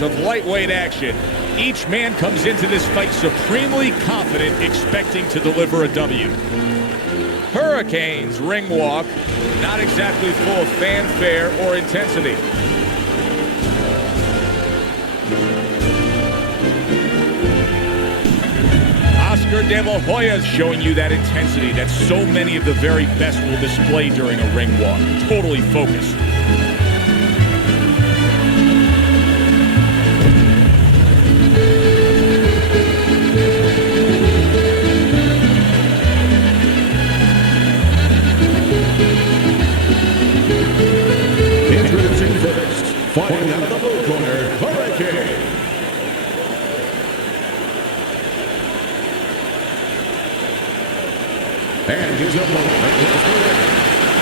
minutes of lightweight action. Each man comes into this fight supremely confident, expecting to deliver a W. Hurricanes ring walk, not exactly full of fanfare or intensity. Oscar De La Hoya's showing you that intensity that so many of the very best will display during a ring walk. Totally focused. Introducing first, fighting out of the blue corner, Hurricane. And his opponent is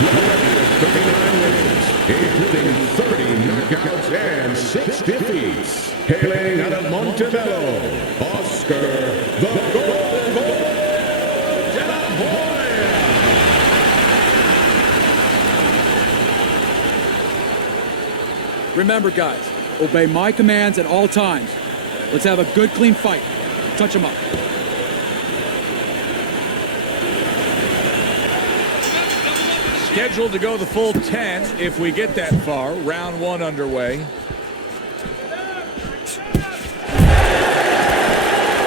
the record 39 wins, including 30 knockouts and 6 defeats. Hailing out of Montebello, Oscar the Golden Boy De La Hoya. Remember, guys, obey my commands at all times. Let's have a good, clean fight. Touch him up. Scheduled to go the full 10 if we get that far. Round 1 underway.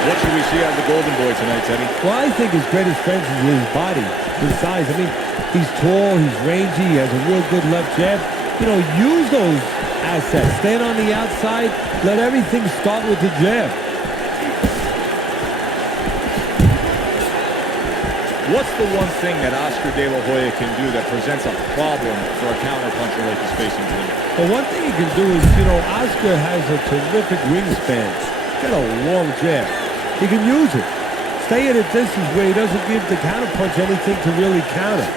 What should we see out of the Golden Boy tonight, Teddy? Well, I think his greatest strength is his body, his size. I mean, he's tall, he's rangy, he has a real good left jab. You know, use those assets. Stand on the outside, let everything start with the jab. What's the one thing that Oscar De La Hoya can do that presents a problem for a counterpuncher like he's facing tonight? But one thing he can do is, you know, Oscar has a terrific wingspan. He's got a long jab. He can use it. Stay at a distance where he doesn't give the counterpunch anything to really counter.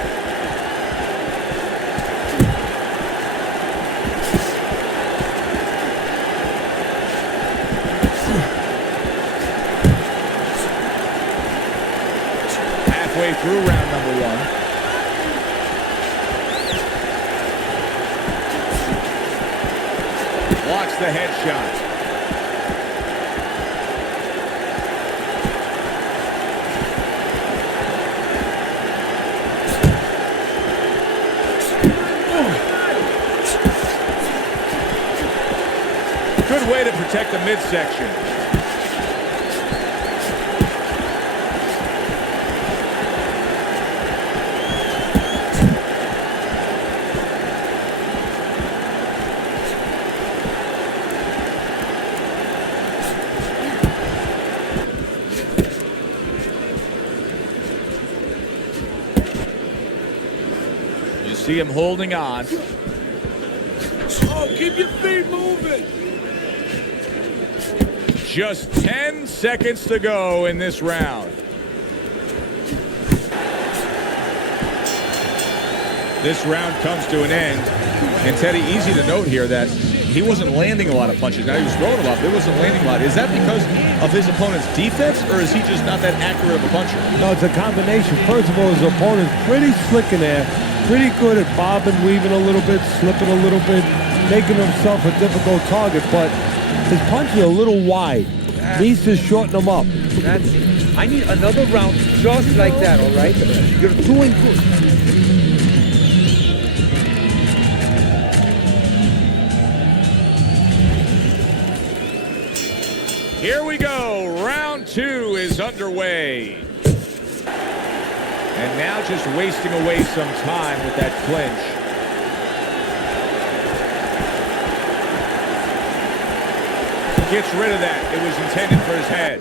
Halfway through round number 1. Blocks the headshot. Good way to protect the midsection. You see him holding on. Oh, keep your feet moving. Just 10 seconds to go in this round. This round comes to an end. And Teddy, easy to note here that he wasn't landing a lot of punches. Now he was throwing a lot, but he wasn't landing a lot. Is that because of his opponent's defense, or is he just not that accurate of a puncher? No, it's a combination. First of all, his opponent's pretty slick in there. Pretty good at bobbing, weaving a little bit, slipping a little bit, making himself a difficult target, but his punch is a little wide. Needs to shorten him up. I need another round just like that, all right? You're doing good. Here we go. Round 2 is underway. And now just wasting away some time with that clinch. Gets rid of that. It was intended for his head.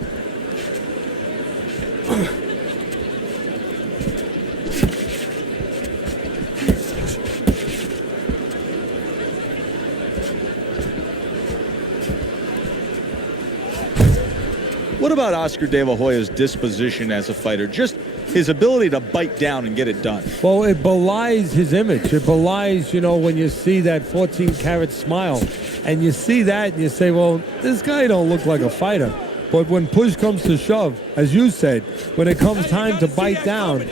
What about Oscar De La Hoya's disposition as a fighter? Just his ability to bite down and get it done. Well, it belies his image. It belies, you know, when you see that 14-carat smile and you see that and you say, well, this guy don't look like a fighter. But when push comes to shove, as you said, when it comes time to bite down,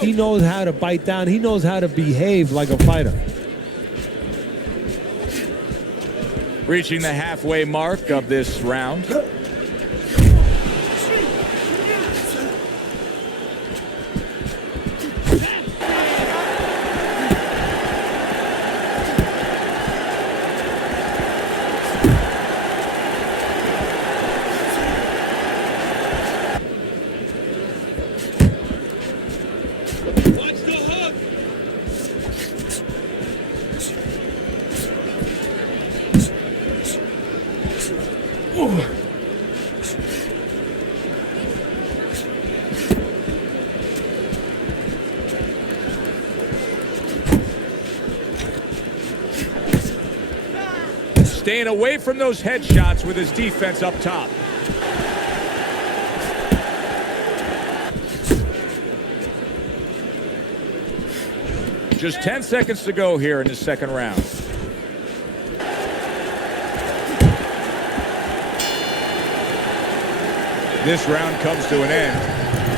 he knows how to bite down. He knows how to behave like a fighter. Reaching the halfway mark of this round. Staying away from those headshots with his defense up top. Just 10 seconds to go here in the second round. This round comes to an end.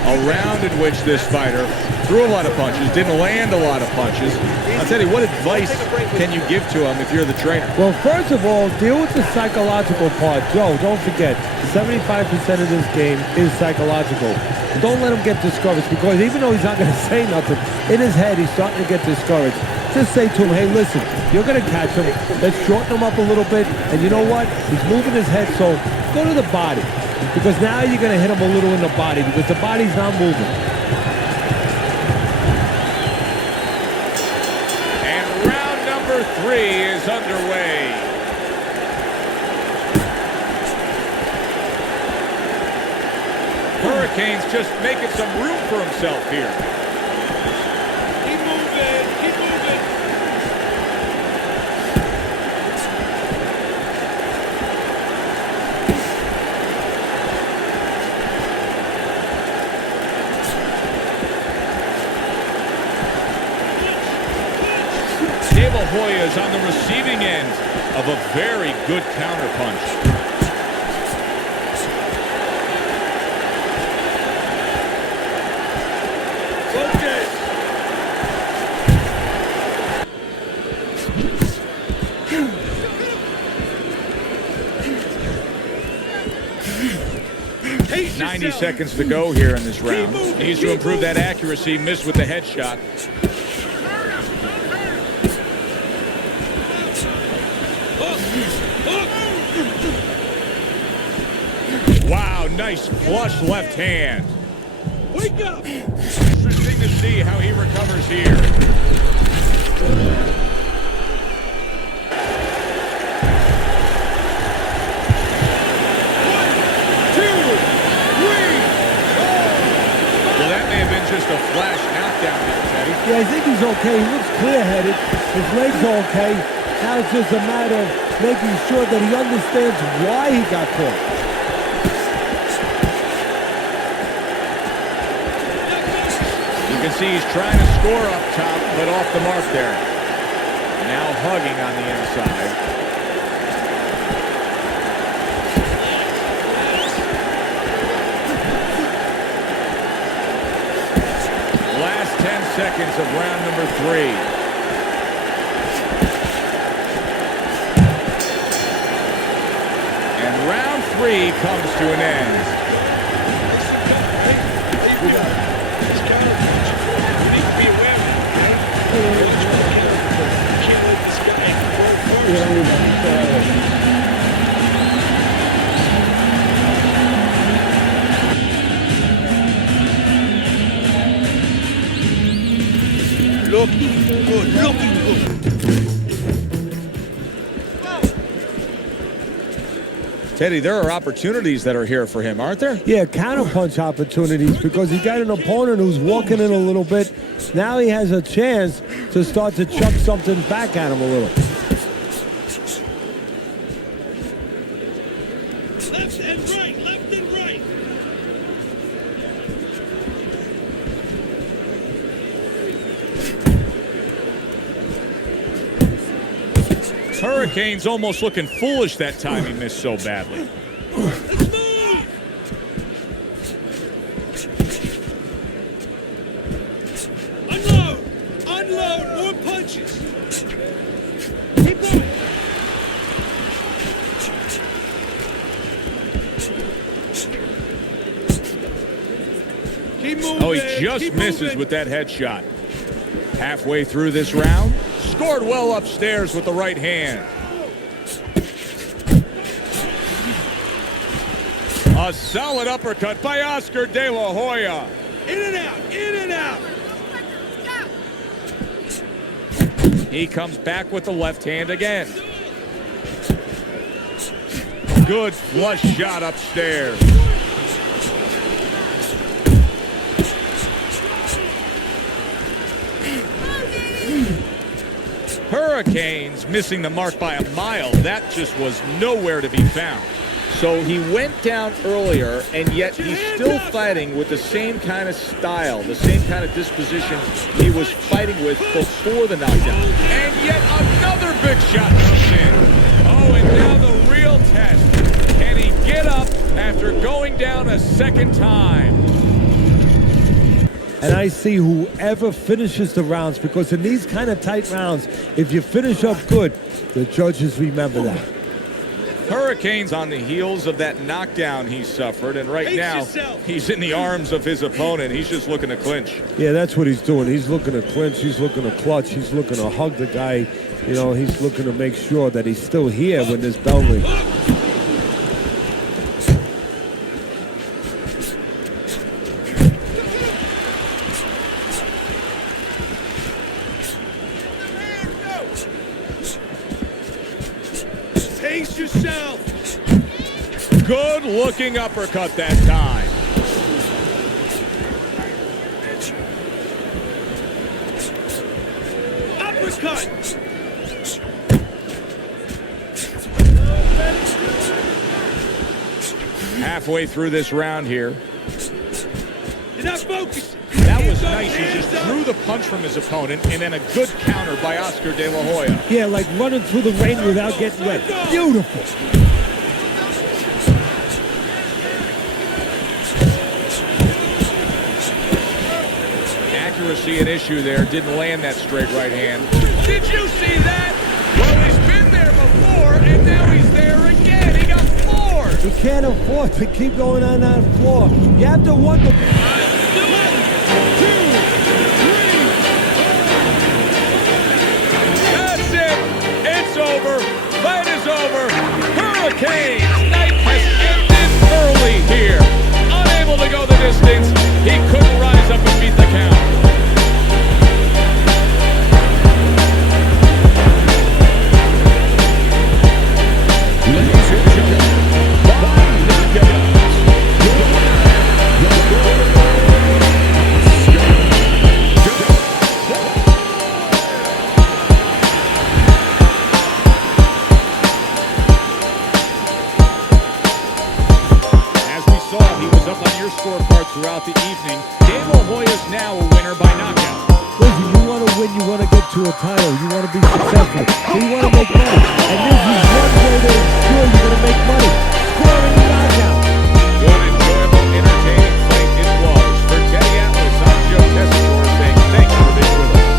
A round in which this fighter threw a lot of punches, didn't land a lot of punches. I'll tell you, what advice can you give to him if you're the trainer? Well, first of all, deal with the psychological part. Joe, don't forget, 75% of this game is psychological. Don't let him get discouraged, because even though he's not going to say nothing, in his head he's starting to get discouraged. Just say to him, hey, listen, you're going to catch him. Let's shorten him up a little bit. And you know what? He's moving his head, so go to the body. Because now you're going to hit him a little in the body, because the body's not moving. And round number 3 is underway. Hurricane's just making some room for himself here. Keep moving, keep moving. De La Hoya is on the receiving end of a very good counterpunch. Pace 90 yourself. seconds to go here in this round. Needs to improve that accuracy. Missed with the headshot. Wow, nice flush left hand. Wake up! Interesting to see how he recovers here. Well, that may have been just a flash knockdown there, Teddy. Yeah, I think he's okay. He looks clear-headed. His legs are okay. Now it's just a matter of making sure that he understands why he got caught. You can see he's trying to score up top, but off the mark there. Now hugging on the inside. Last 10 seconds of round number 3. And round 3 comes to an end. Looking good, looking good. Teddy, there are opportunities that are here for him, aren't there? Yeah, counterpunch opportunities, because he got an opponent who's walking in a little bit. Now he has a chance to start to chuck something back at him a little. Left and right, left and right. Hurricane's almost looking foolish that time he missed so badly. Let's move. Unload, unload, more punches. Keep going. Keep moving. Oh, he just Keep misses moving. with that headshot. Halfway through this round, scored well upstairs with the right hand. A solid uppercut by Oscar De La Hoya. In and out. In and out. He comes back with the left hand again. Good flush shot upstairs. Hurricanes missing the mark by a mile. That just was nowhere to be found. So he went down earlier, and yet he's still fighting with the same kind of style, the same kind of disposition he was fighting with before the knockdown. And yet another big shot comes in. Oh, and now the real test. Can he get up after going down a second time? And I see whoever finishes the rounds, because in these kind of tight rounds, if you finish up good, the judges remember that. Hurricane's on the heels of that knockdown he suffered, and right now he's in the arms of his opponent. He's just looking to clinch. Yeah, that's what he's doing. He's looking to clinch. He's looking to clutch. He's looking to hug the guy. You know, he's looking to make sure that he's still here when this bell rings. Pace yourself. Good looking uppercut that time. Uppercut. Halfway through this round here. You're not focused. That was nice. He just drew the punch from his opponent, and then a good counter by Oscar De La Hoya. Yeah, like running through the rain without getting wet. Beautiful. Accuracy an issue there. Didn't land that straight right hand. Did you see that? Well, he's been there before, and now he's there again. He got floored. You can't afford to keep going on that floor. You have to wonder. That's it. It's over. Fight is over. Hurricane's night has ended early here. Unable to go the distance. He couldn't rise up and beat the count. Ladies and gentlemen, by knockout, the winner, As we saw, he was up on your scorecard throughout the evening. De La Hoya's now a winner by knockout. Listen, you want to win, you want to get to a title, you want to be successful, so you want to make money. And this is one way to ensure you're going to make money. Scoring a knockout. Good, enjoyable, entertaining fight it was. For Teddy Atlas, I'm Joe Tessitore saying thank you for being with us.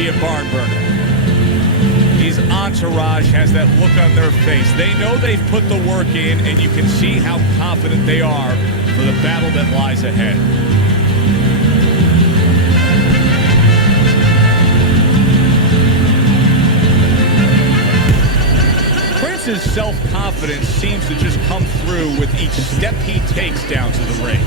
be a barn burner. His entourage has that look on their face. They know they've put the work in, and you can see how confident they are for the battle that lies ahead. Prince's self-confidence seems to just come through with each step he takes down to the ring.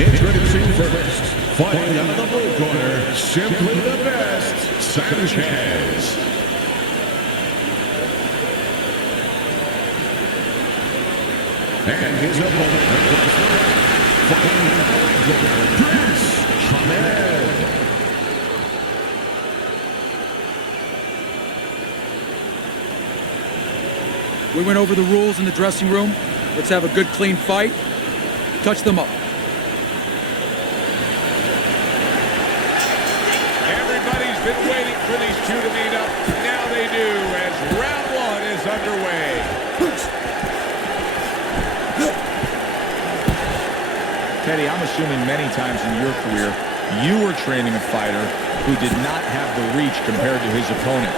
Introducing first, fighting out of the blue corner, simply the best, Sanchez. And his opponent, fighting out of the red corner, Clipchamp. We went over the rules in the dressing room. Let's have a good, clean fight. Touch them up. Everybody's been waiting for these two to meet up. Now they do, as round one is underway. Teddy, I'm assuming many times in your career, you were training a fighter who did not have the reach compared to his opponent.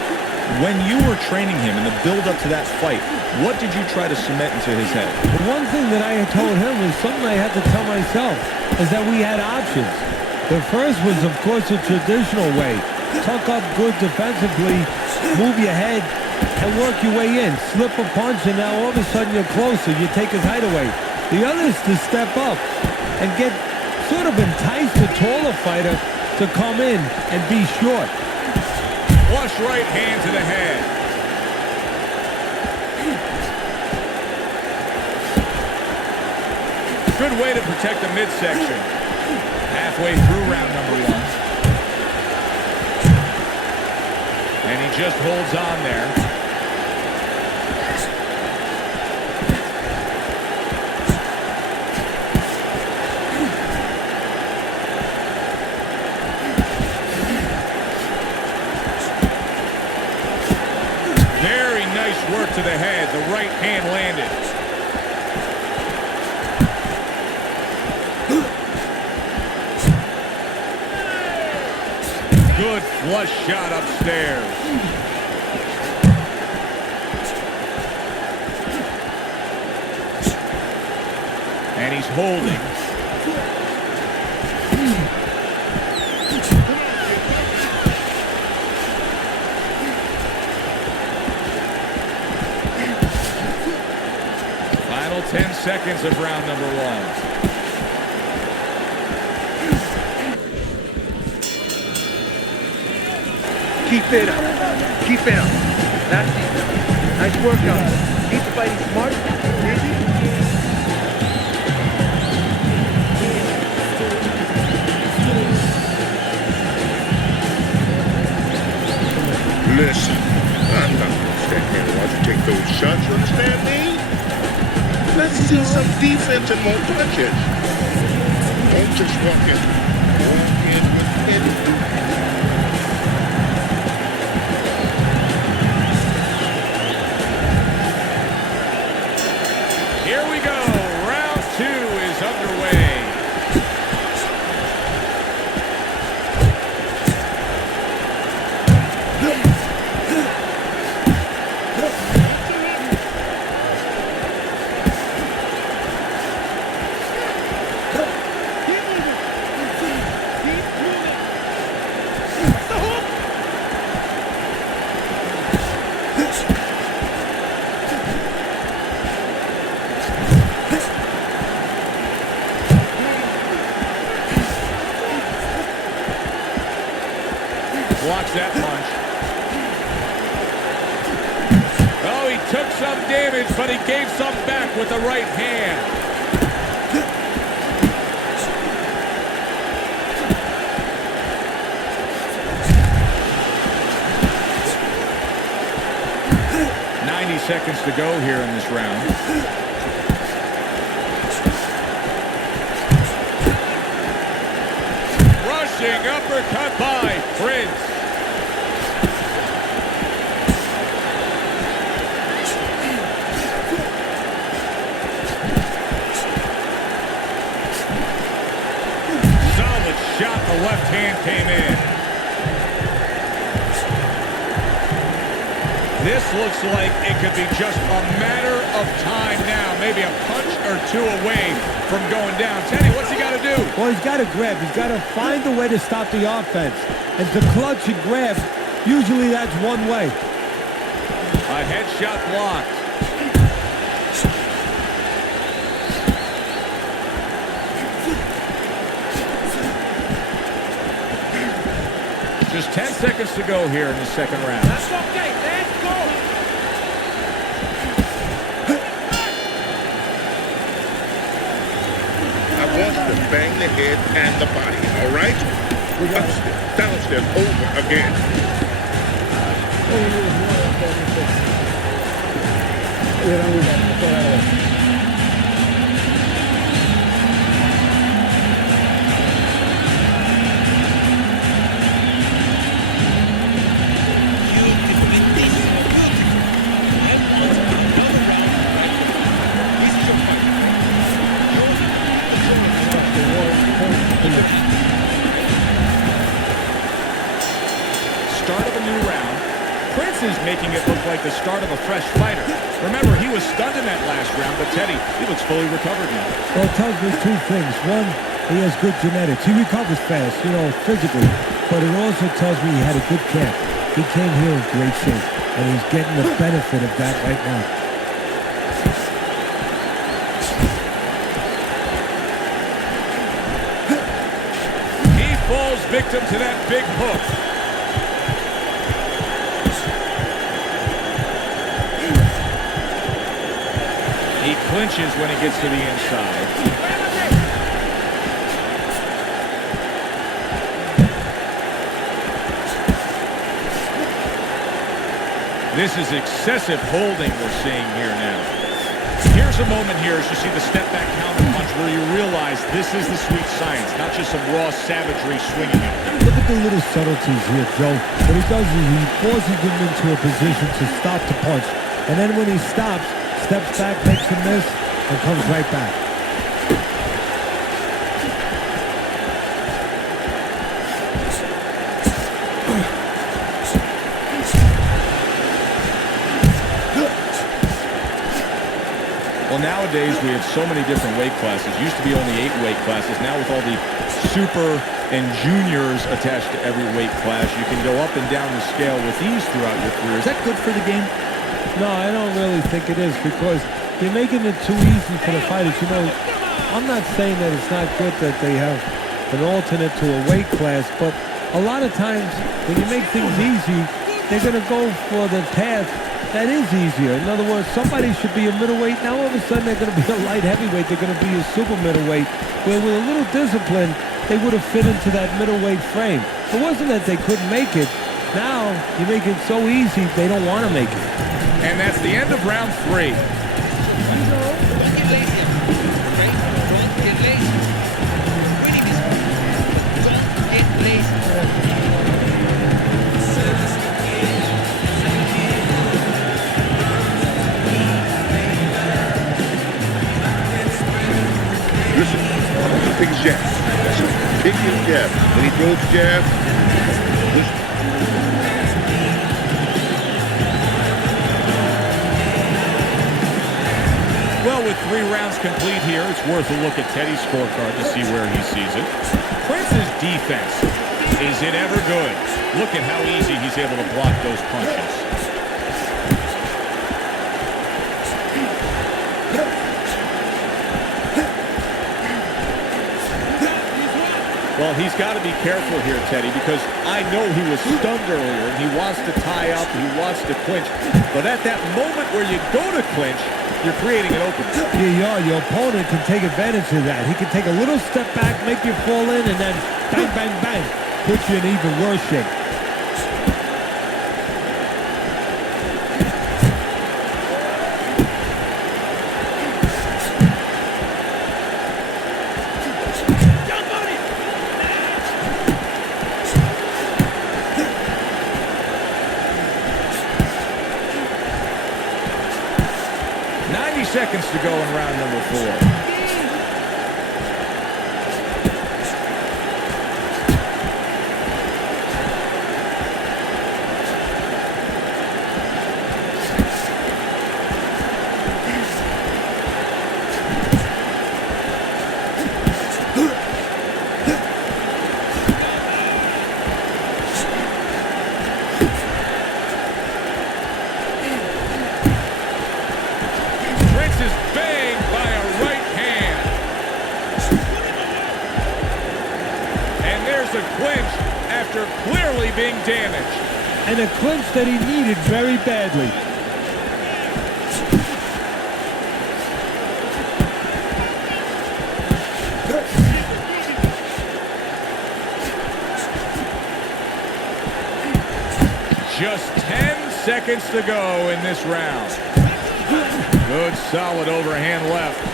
When you were training him in the build-up to that fight, what did you try to cement into his head? The one thing that I had told him was something I had to tell myself, is that we had options. The first was, of course, a traditional way. Tuck up good defensively, move your head, and work your way in. Slip a punch, and now all of a sudden you're closer. You take his height away. The other is to step up and get sort of entice the taller fighter to come in and be short. Flush right hand to the head. Good way to protect the midsection. Halfway through round number one. And he just holds on there. Very nice work to the head. The right hand landed. Good flush shot upstairs. And he's holding. Final 10 seconds of round number one. Keep it up. Keep it up. That's it. Nice workout. Keep fighting smart. Busy. Listen, I'm not going to stand here and watch you take those shots. You understand me? Let's see some defense and more punches. Don't just walk in with it. Here we go. Round two is underway. Blocks that punch. Oh, he took some damage, but he gave some back with the right hand. Seconds to go here in this round. uppercut by Prince. Solid shot. The left hand came in. This looks like it could be just a matter of time now. Maybe a punch or two away from going down. Teddy, what's he got to do? Well, he's got to grab. He's got to find a way to stop the offense. And to clutch and grab, usually that's one way. A headshot blocked. Just 10 seconds to go here in the second round. That's okay. Let's go. I want you to bang the head and the body, all right? Upstairs, downstairs, over again. Start of a new round. Prince is making it look like the start of a fresh fighter. Remember, he was stunned in that last round, but Teddy, he looks fully recovered now. Well, it tells me two things. One, he has good genetics. He recovers fast, physically. But it also tells me he had a good camp. He came here in great shape, and he's getting the benefit of that right now. He falls victim to that big hook. He clinches when he gets to the inside. This is excessive holding we're seeing here now. Here's a moment here as you see the step back counter punch where you realize this is the sweet science, not just some raw savagery swinging it. Look at the little subtleties here, Joe. What he does is he forces him into a position to stop the punch. And then when he stops, steps back, makes a miss, and comes right back. Well, nowadays we have so many different weight classes. Used to be only 8 weight classes. Now with all the super and juniors attached to every weight class, you can go up and down the scale with ease throughout your career. Is that good for the game? No, I don't really think it is because you're making it too easy for the fighters. I'm not saying that it's not good that they have an alternate to a weight class, but a lot of times when you make things easy, they're going to go for the path that is easier. In other words, somebody should be a middleweight. Now all of a sudden they're going to be a light heavyweight. They're going to be a super middleweight. Where with a little discipline, they would have fit into that middleweight frame. It wasn't that they couldn't make it. Now you make it so easy, they don't want to make it. And that's the end of round 3. Big jab. That's a big jab. When he throws the jab, Well, with 3 rounds complete here, it's worth a look at Teddy's scorecard to see where he sees it. Prince's defense, is it ever good? Look at how easy he's able to block those punches. Well, he's got to be careful here, Teddy, because I know he was stunned earlier, and he wants to tie up, he wants to clinch. But at that moment where you go to clinch, you're creating an opening. Yeah, your opponent can take advantage of that. He can take a little step back, make you fall in, and then bang, bang, bang, put you in even worse shape. seconds to go in round number 4. Being damaged. And a clinch that he needed very badly. Just 10 seconds to go in this round. Good solid overhand left.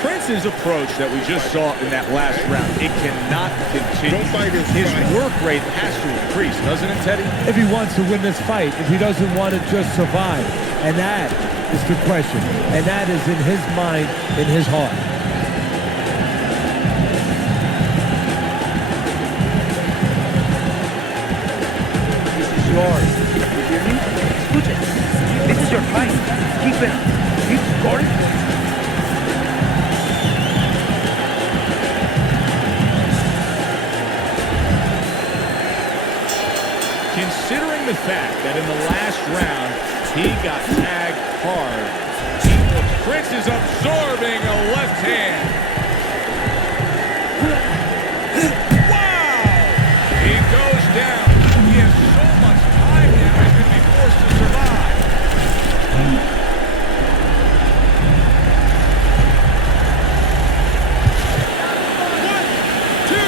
Prince's approach that we just saw in that last round, it cannot continue. Don't fight his work rate has to increase, doesn't it, Teddy? If he wants to win this fight, if he doesn't want to just survive. And that is the question. And that is in his mind, in his heart. This is yours. You hear me? Escucha. This is your fight. Keep it up. Keep scoring. Considering the fact that in the last round he got tagged hard, Prince is absorbing a left hand. Wow! He goes down. He has so much time now he's going to be forced to survive. 1, 2,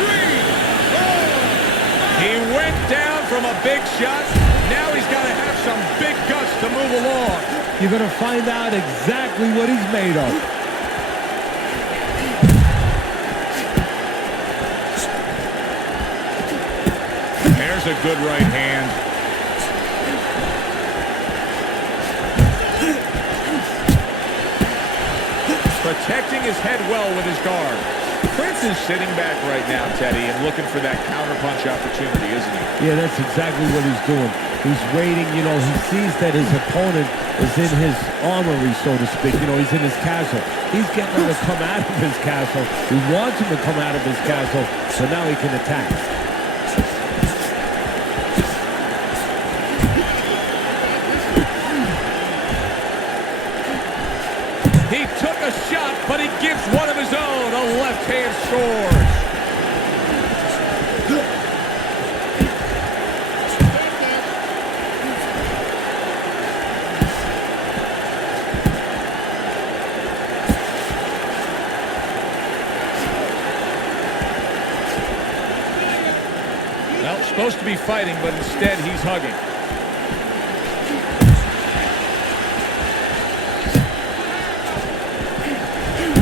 3, 4. He went down from a big shot. Now he's got to have some big guts to move along. You're going to find out exactly what he's made of. There's a good right hand. Protecting his head well with his guard. Prince is sitting back right now, Teddy, and looking for that counterpunch opportunity, isn't he? Yeah, that's exactly what he's doing. He's waiting, you know, he sees that his opponent is in his armory, so to speak. You know, he's in his castle. He's getting him to come out of his castle. He wants him to come out of his castle, so now he can attack. He took a shot, but he gives one of his own. A left hand scores. Well, supposed to be fighting, but instead he's hugging.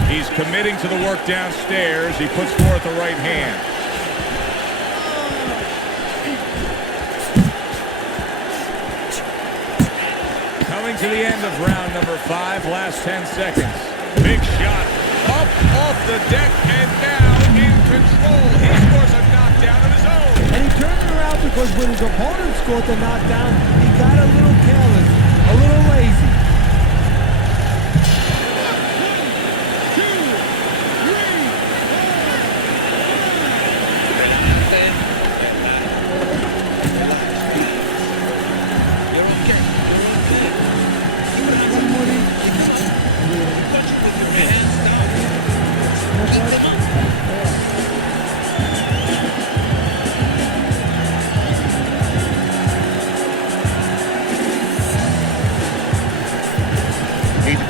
He's committing to the work downstairs. He puts forth a right hand. Coming to the end of round number 5, last 10 seconds. Big shot up off the deck and now in control. He scores a knockdown of his own. And he turned it around because when his opponent scored the knockdown, he got a little careless, a little lazy.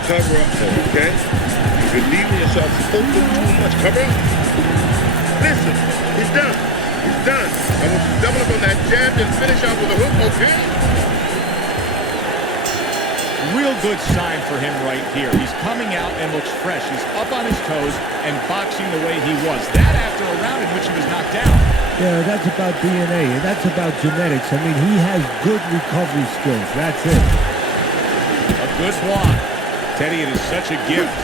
Cover up, okay? You're leaving yourself open too much. Cover up. Listen, he's done. He's done. I want you to double up on that jab and finish out with a hook, okay? Real good sign for him right here. He's coming out and looks fresh. He's up on his toes and boxing the way he was. That after a round in which he was knocked down. Yeah, that's about DNA, and that's about genetics. I mean, he has good recovery skills. That's it. Good block. Teddy, it is such a gift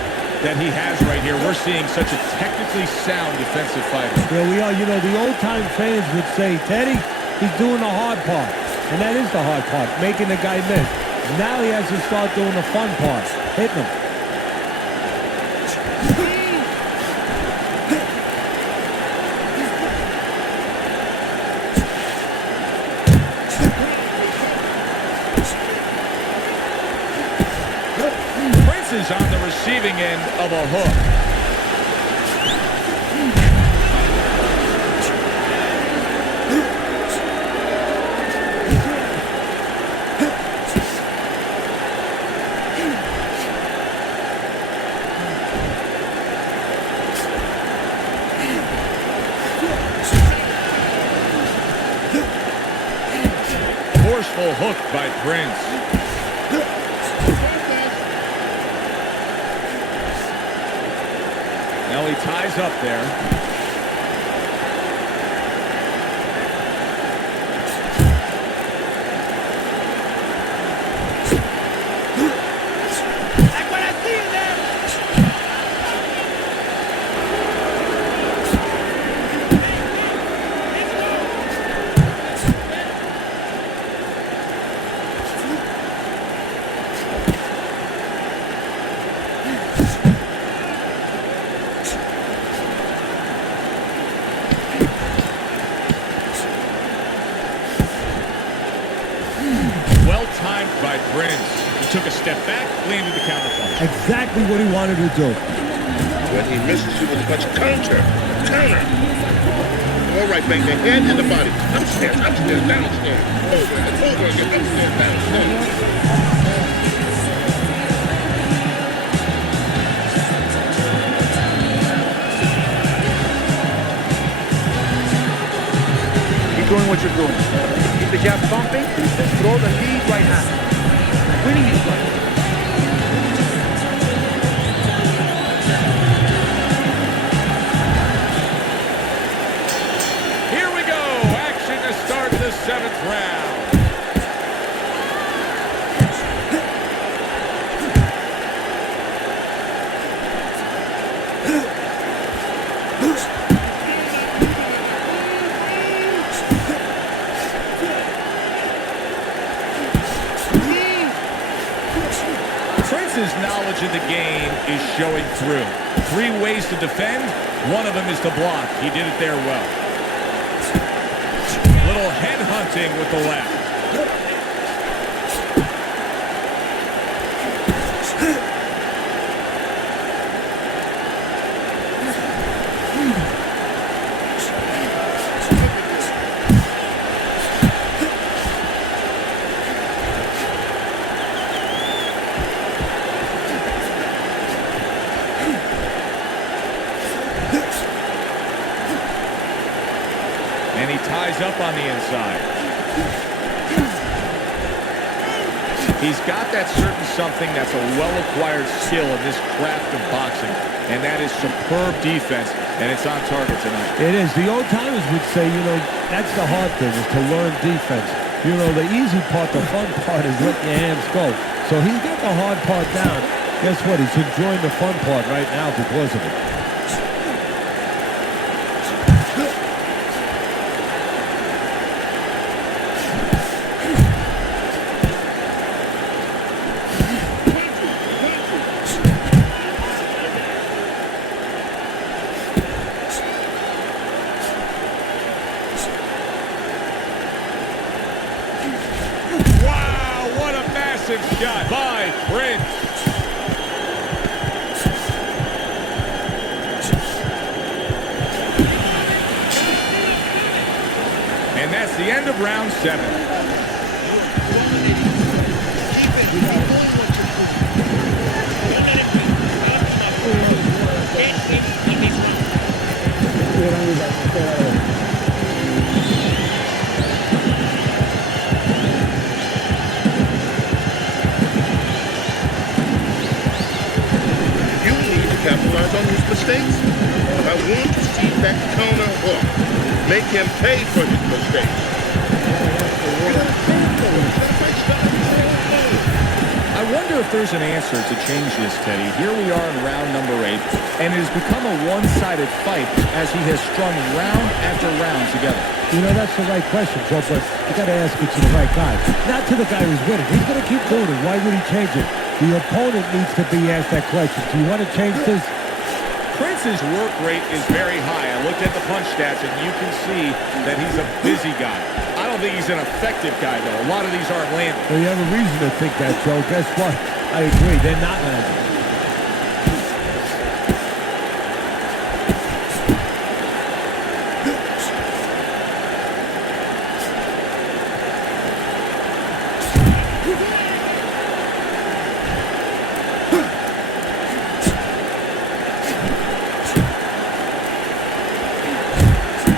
that he has right here. We're seeing such a technically sound defensive fighter. Yeah, we are. You know, the old-time fans would say, Teddy, he's doing the hard part. And that is the hard part, making the guy miss. Now he has to start doing the fun part, hitting him. Prince is on the receiving end of a hook. Forceful hook by Prince. Now he ties up there. Well-timed by Prince. He took a step back, landed the counter punch. Exactly what he wanted to do. When he misses you with a punch, counter. All right, bang the head and the body. Upstairs, downstairs. Over again, upstairs, downstairs. Keep doing what you're doing. Keep the jab pumping, then throw the lead right hand. Winning is right. Here we go. Action to start the 7th round. Prince's knowledge of the game is showing through. 3 ways to defend. One of them is to block. He did it there well. Little head hunting with the left. And he ties up on the inside. He's got that certain something that's a well-acquired skill in this craft of boxing, and that is superb defense, and it's on target tonight. It is. The old-timers would say, you know, that's the hard thing, is to learn defense. You know, the easy part, the fun part is letting your hands go. So he's got the hard part down. Guess what? He's enjoying the fun part right now because of it. Shot by Prince. And that's the end of round 7. Capitalize on his mistakes. I want to see that counter hook. Make him pay for his mistakes. I wonder if there's an answer to change this, Teddy. Here we are in round number 8, and it has become a one-sided fight as he has strung round after round together. You know, that's the right question, Joe, but you got to ask it to the right guy. Not to the guy who's winning. He's going to keep doing it. Why would he change it? The opponent needs to be asked that question. Do you want to change this? Prince's work rate is very high. I looked at the punch stats, and you can see that he's a busy guy. I don't think he's an effective guy, though. A lot of these aren't landing. Well, you have a reason to think that, Joe. Guess what? I agree. They're not landing.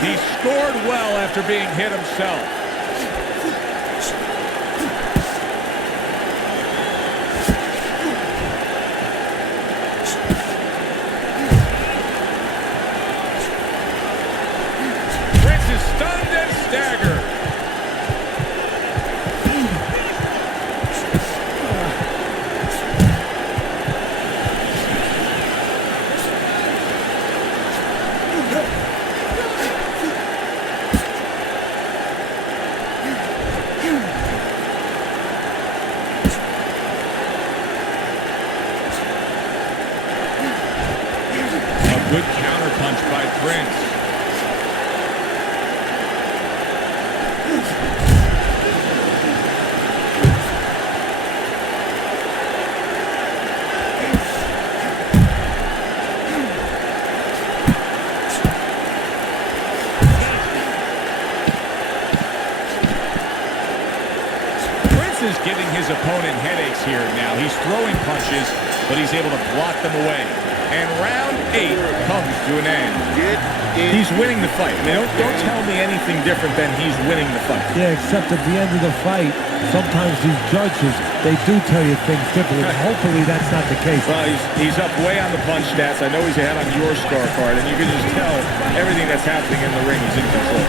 He scored well after being hit himself. Prince is stunned and staggered. Good counterpunch by Prince. Prince is giving his opponent headaches here now. He's throwing punches, but he's able to block them away. And round 8 comes to an end. He's winning the fight. I mean, don't tell me anything different than he's winning the fight. Yeah, except at the end of the fight, sometimes these judges, they do tell you things differently. Hopefully that's not the case. Well, he's up way on the punch stats. I know he's ahead on your scorecard, and you can just tell everything that's happening in the ring is in control.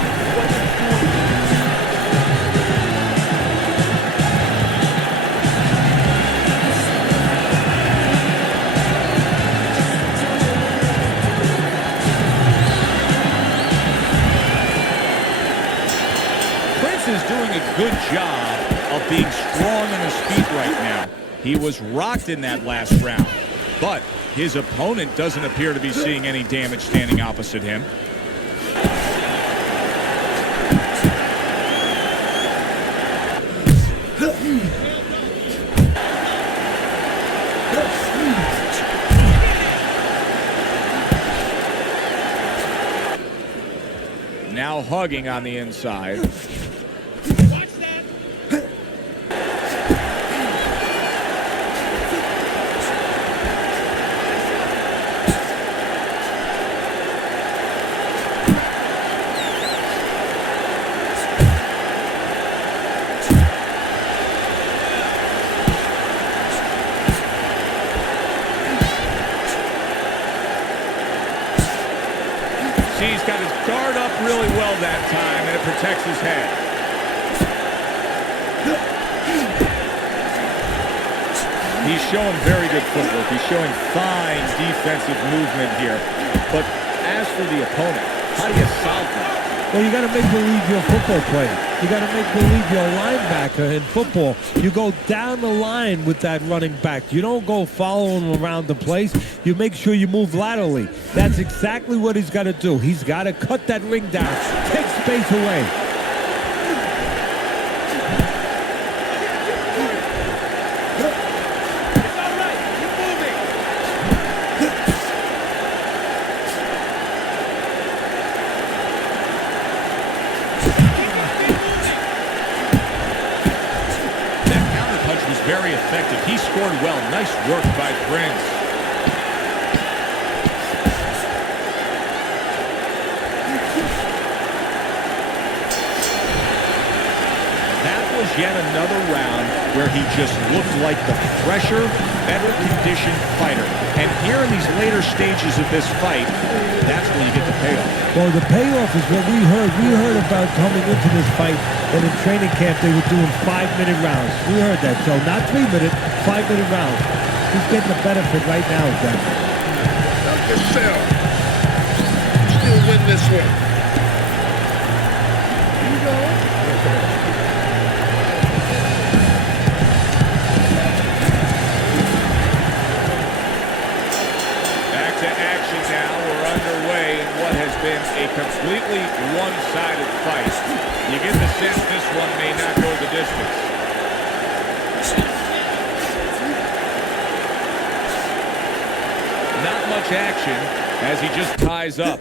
Is doing a good job of being strong on his feet right now. He was rocked in that last round, but his opponent doesn't appear to be seeing any damage standing opposite him. Now hugging on the inside. He's got his guard up really well that time, and it protects his head. He's showing very good footwork. He's showing fine defensive movement here. But as for the opponent, how do you solve that? Well, you got to make believe you're a football player. You got to make believe you're a linebacker in football. You go down the line with that running back. You don't go following him around the place. You make sure you move laterally. That's exactly what he's got to do. He's got to cut that ring down, take space away. Very effective. He scored well. Nice work by Prince. That was yet another round where he just looked like the fresher, better conditioned fighter. And here in these later stages of this fight, that's where you get the payoff. Well, the payoff is what we heard. We heard about coming into this fight that in training camp they were doing 5-minute rounds. We heard that. So not 3-minute, 5-minute rounds. He's getting the benefit right now, Jack. Yourself. Still win this one. You go. Back to action now. We're underway in what has been a completely one-sided fight. You get the sense this one may not go the distance. Not much action as he just ties up.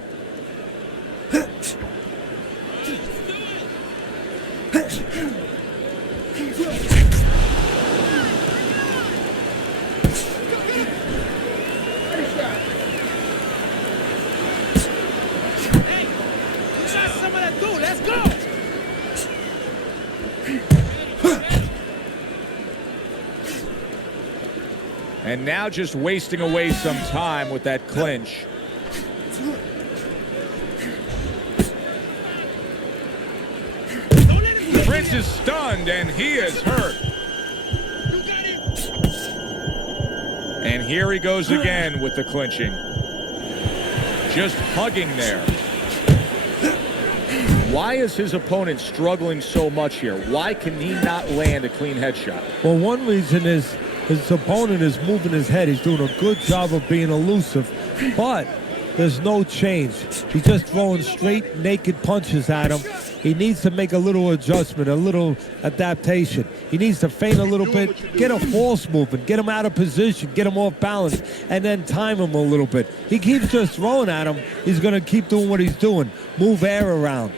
Hey, shot some of that dude. Let's go. And now just wasting away some time with that clinch. Prince is stunned and he is hurt. And here he goes again with the clinching. Just hugging there. Why is his opponent struggling so much here? Why can he not land a clean headshot? Well, one reason is his opponent is moving his head. He's doing a good job of being elusive, but there's no change. He's just throwing straight, naked punches at him. He needs to make a little adjustment, a little adaptation. He needs to feint a little bit, get a false movement, get him out of position, get him off balance, and then time him a little bit. He keeps just throwing at him. He's going to keep doing what he's doing, move air around.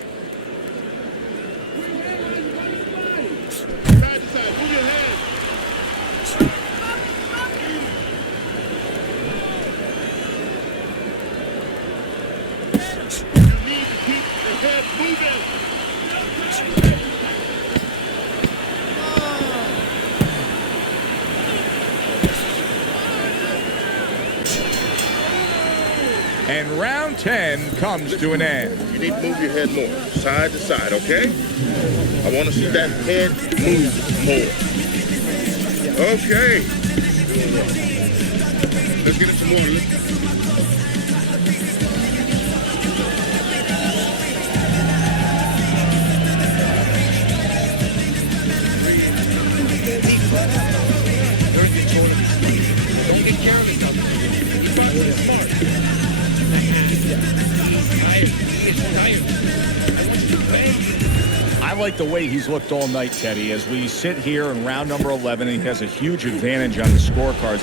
And round 10 comes to an end. You need to move your head more, side to side, okay? I want to see that head move more. Okay. Let's get into some water. Don't get careless out there. He's got to be smart. I like the way he's looked all night, Teddy. As we sit here in round number 11, and he has a huge advantage on the scorecards.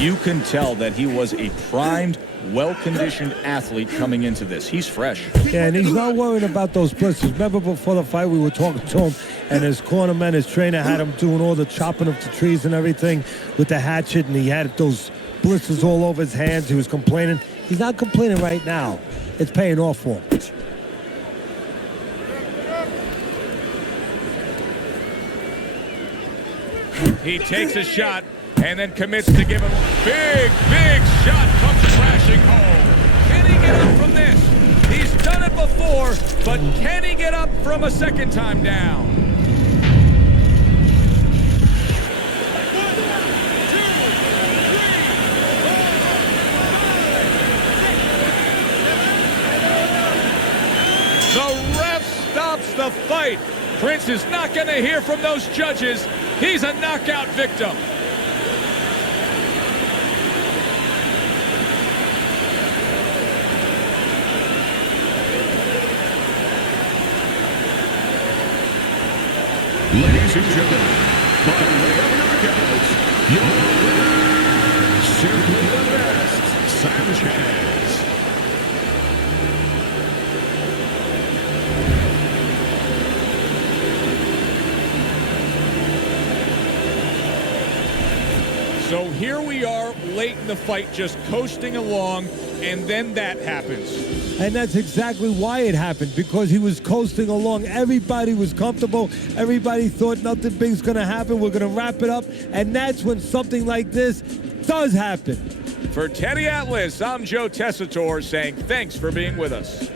You can tell that he was a primed, well-conditioned athlete coming into this. He's fresh. Yeah, and he's not worried about those blisters. Remember before the fight we were talking to him, and his cornerman, his trainer, had him doing all the chopping of the trees and everything with the hatchet, and he had those blisters all over his hands. He was complaining. He's not complaining right now. It's paying off for him. He takes a shot and then commits to give him a big shot comes crashing home. Can he get up from this? He's done it before, but can he get up from a second time down? The ref stops the fight. Prince is not going to hear from those judges. He's a knockout victim. Ladies and gentlemen, by way of knockout, your winner, simply the best, Sanchez. So here we are late in the fight, just coasting along, and then that happens. And that's exactly why it happened, because he was coasting along. Everybody was comfortable. Everybody thought nothing big's going to happen. We're going to wrap it up. And that's when something like this does happen. For Teddy Atlas, I'm Joe Tessitore saying thanks for being with us.